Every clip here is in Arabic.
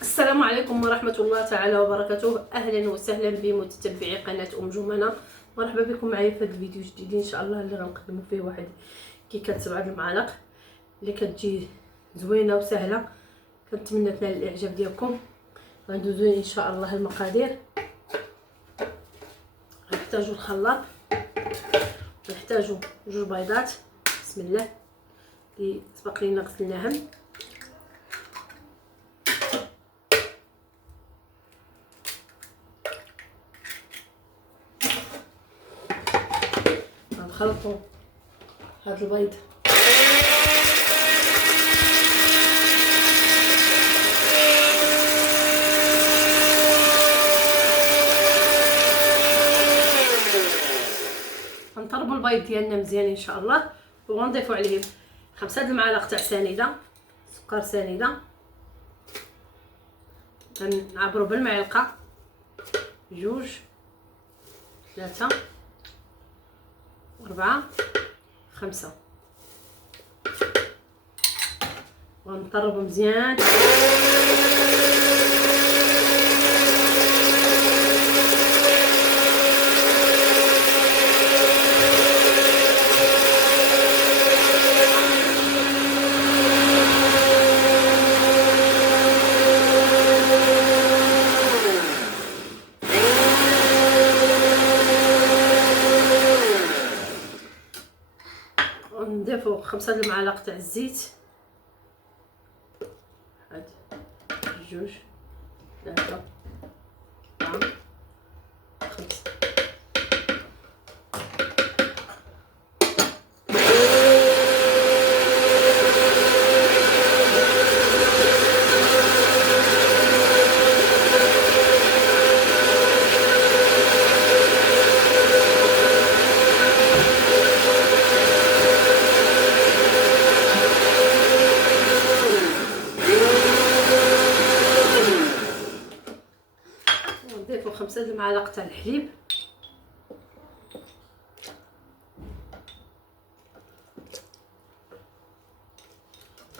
السلام عليكم ورحمة الله تعالى وبركاته. أهلا وسهلا بمتتبعي قناة أم جمانة. مرحبا بكم معايا في هذا الفيديو الجديد إن شاء الله اللي غنقدموا فيه واحد كيكة 7 المعالق اللي كتجي زوينة وسهلة. كنتمنى تنال الإعجاب ديالكم. غندوزو إن شاء الله المقادير. غنحتاجو الخلاط، غنحتاجو 2 بيضات بسم الله اللي سبق لينا غسلناهم، غنخلطو هاد البيض غنطربو البيض ديالنا مزيان ان شاء الله، وغنضيفو عليه 5 المعالق تاع سنيده سكر سنيده. غنعبرو بالمعلقه 2 3 4 5 ونطربو مزيان. ونضيفو 5 المعالق تاع الزيت، 1 2 3 4 5. ونضيفو 5 المعالق تاع الحليب،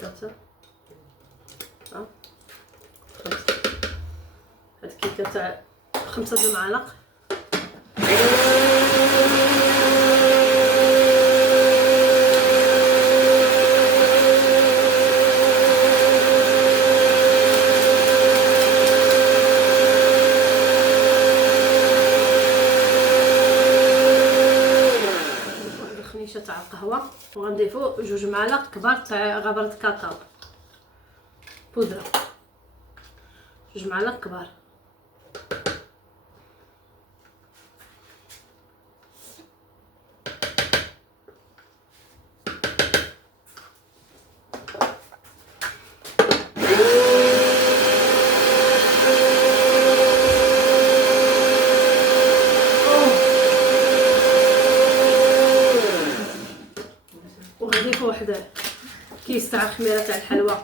3 4 5. هاد الكيكه تاع 5 المعالق. تاع القهوه، وغنضيفو 2 معالق كبار تاع غبره كاكاو بودره، 2 معالق كبار. وغنضيفو واحد كيس تاع خميره تاع الحلوى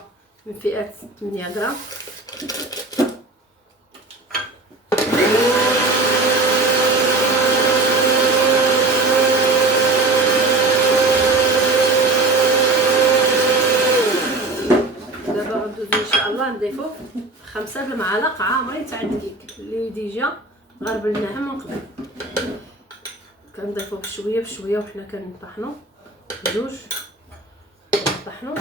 من فئه 8 غرام، دابا غندوزو ان شاء الله نضيفو 5 المعالق عامرين تاع الدقيق اللي ديجا غربلناهم من قبل. كنضيفو بشويه بشويه وحنا كنطحنو 2 طحنو.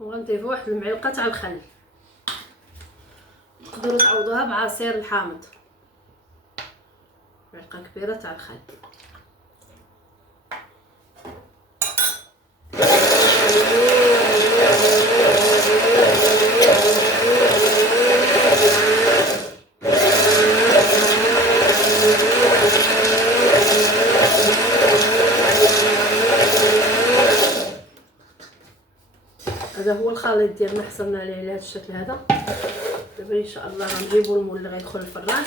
وغنضيفو واحد المعلقه تاع الخل، تقدروا تعوضوها بعصير الحامض، معلقه كبيره تاع الخل. هذا هو الخليط الخليط ديالنا حصلنا عليه على هذا الشكل هذا. دابا ان شاء الله غنجيبو المول اللي غيدخل الفران،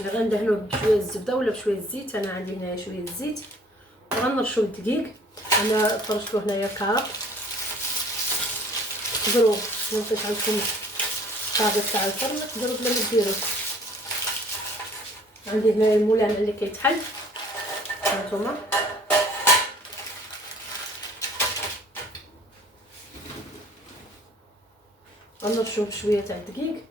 اللي غندهنوه بشويه الزبده ولا بشويه الزيت. انا عندي هنايا شويه الزيت، وغنرشو الدقيق. انا فرشتو هنايا كارط، تقدروا نلقيت عندكم الطاغي تاع الفرن تقدروا بلا ما ديروه. عندي هنايا المولان اللي كيتحل، هانتوما غنرشو بشويه تاع الدقيق.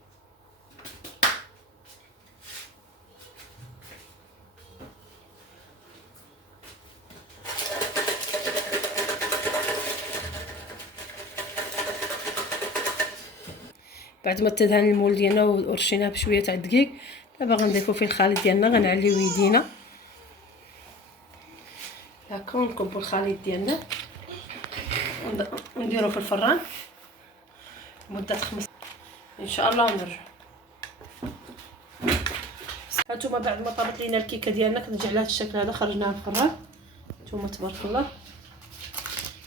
بعد ما تدهن المول ديالنا ورشيناه بشويه تاع الدقيق، دابا غنضيفو فيه الخليط ديالنا. غنعليو يدينا هكا ونكبو الخليط ديالنا ونديرو في الفران مده 5 ان شاء الله ونرجع. هانتوما بعد ما طابت لينا الكيكه ديالنا كترجع لها الشكل هذا، خرجناها من الفران. نتوما تبارك الله.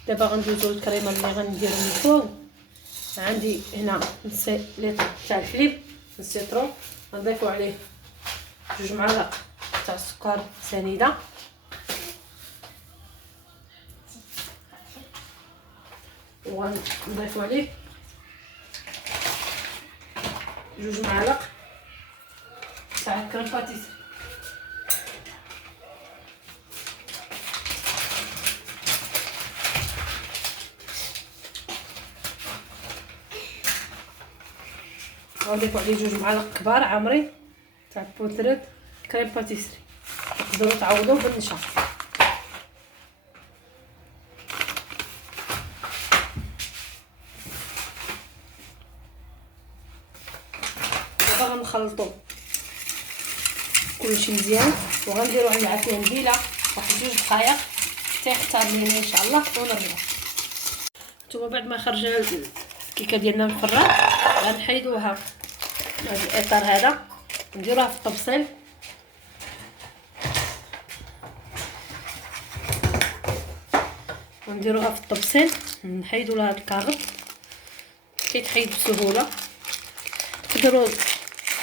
دابا غندوزو الكريمه اللي غنديرو من الفوق. عندي هنا نص لتر تاع الحليب السيترون، غنضيفو عليه 2 معالق تاع السكر سنيده، وغنضيفو عليه 2 معالق تاع الكريم باتيسري. غنضيفو عليه 2 معالق كبار عامرين تاع بودرة كريم باتيسري. تقدروا تعوضوه بالنشا. دابا غنخلطو كلشي مزيان، وغنديرو عليه عافيه نبيله واحد 2 دقائق حتى يختار لينا ان شاء الله ونرجع. نتوما بعد ما خرجنا الكيكه ديالنا من الفران غنحيدوها هذا الاطار هذا، نديروها في الطبسيل. نديروها في الطبسيل، نحيدو لها الكاغط كيتحيد بسهوله. تقدروا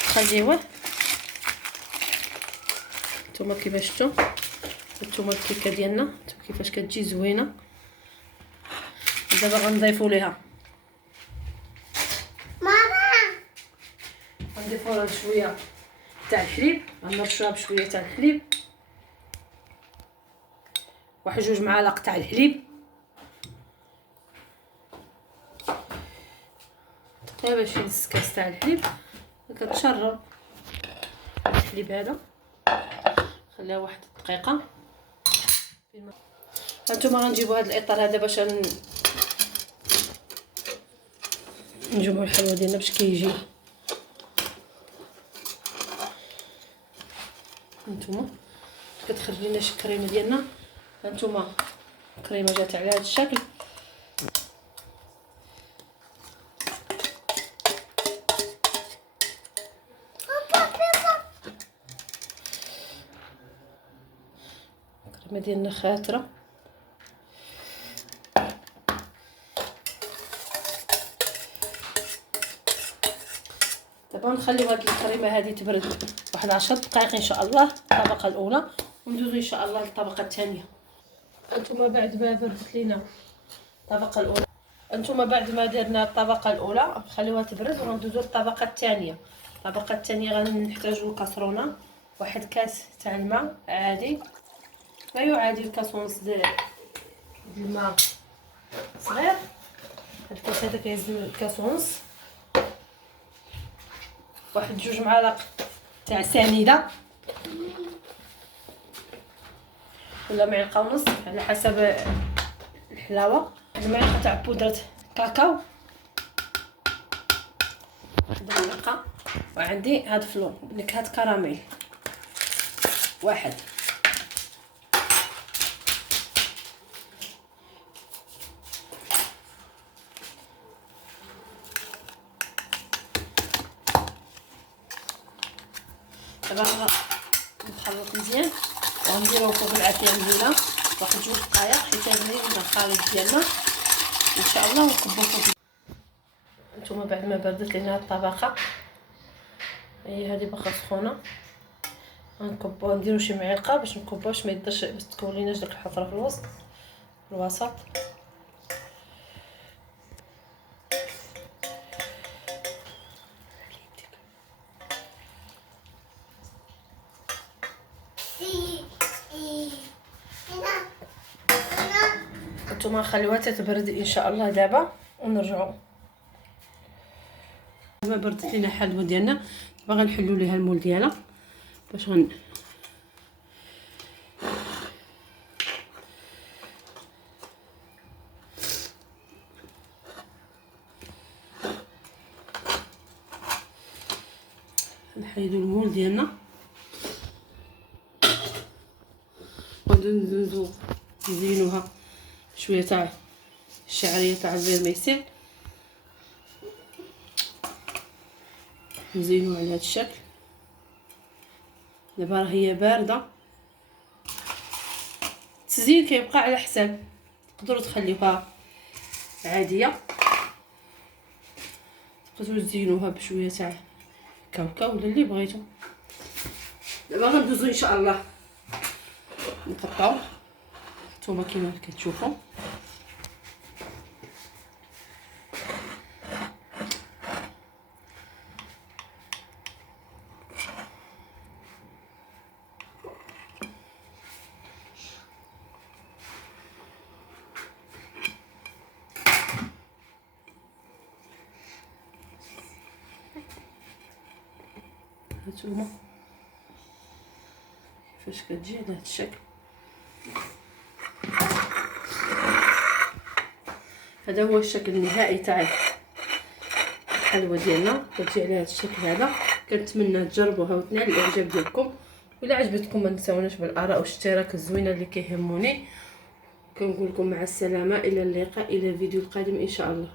تخليوه. نتوما كيفاش شفتوا نتوما الكيكه ديالنا كيفاش كتجي زوينه. دابا غنضيفو ليها غنضيفو لها شويه تاع الحليب. غنرشوها بشويه تاع الحليب، واحد 2 معالق تاع الحليب تقريبا شي نص كاس تاع الحليب. كتشرب الحليب هذا، خليها واحد دقيقه. هانتوما غنجيبو هذا الاطار هذا باش نجيبو الحلوه ديالنا باش كيجي. هانتوما كتخرج لنا شي كريمه ديالنا. هانتوما الكريمه جات على هذا الشكل. الكريمه ديالنا خاتره. دابا نخليو هاد الكريمه هذه تبرد واحد 10 دقائق ان شاء الله الطبقه الاولى، وندوزو ان شاء الله للطبقه الثانيه. انتما بعد ما بردت لينا الطبقه الاولى، انتما بعد ما درنا الطبقه الاولى خليوها تبرد وندوزو للطبقه الثانيه. الطبقه الثانيه غنحتاجو كاسرونه، واحد كاس تاع الماء عادي، ما يعادل الكاس ونص ديال الماء صغير. هاد الكاس هذا كيهز كاس ونص، واحد 2 معالق تاع سنيده ولا معلقه ونص على حسب الحلاوه، واحد المعلقه تاع بودره كاكاو، واحد المعلقه، وعندي هاد فلور نكهه كراميل واحد. دابا نخلط مزيان وغنديروه فوق العافيه مزيانه واحد 2 دقائق حتى يغلي لنا الخليط ديالنا ان شاء الله، ونكبو فوق. هانتوما بعد ما بردت لينا الطبقه، هي هذه باقا سخونه، غنكبو نديرو شي معلقه باش نكبوها باش ما يديرش، باش تكون ليناش داك الحفره في الوسط في الوسط. نتوما نخليوها تتبرد ان شاء الله دابا ونرجعوا. دابا بردت لينا الحلوه ديالنا، دابا غنحلوا ليها المول ديالها باش نحيدو المول ديالنا وندوزو نزينوها شويه تاع الشعريه تاع الفيرميسيل، نزينوها على هذا الشكل. دابا راه هي بارده، التزيين كيبقى على حساب، تقدروا تخليوها عاديه، تقدروا تزينوها بشويه تاع كاوكاو ولا اللي بغيتو. دابا غندوزو ان شاء الله نقطعو نتوما كيما كتشوفوا. هانتوما كيفاش كتجي على هذا الشكل. هذا هو الشكل النهائي تاع الحلوه ديالنا، كتجي على هذا الشكل هذا. كنتمنى تجربوها وتنال الاعجاب ديالكم، وإلا عجبتكم ما تنساوناش بالاراء والاشتراك الزوينه اللي كيهموني. كنقول لكم مع السلامه، الى اللقاء، الى الفيديو القادم ان شاء الله.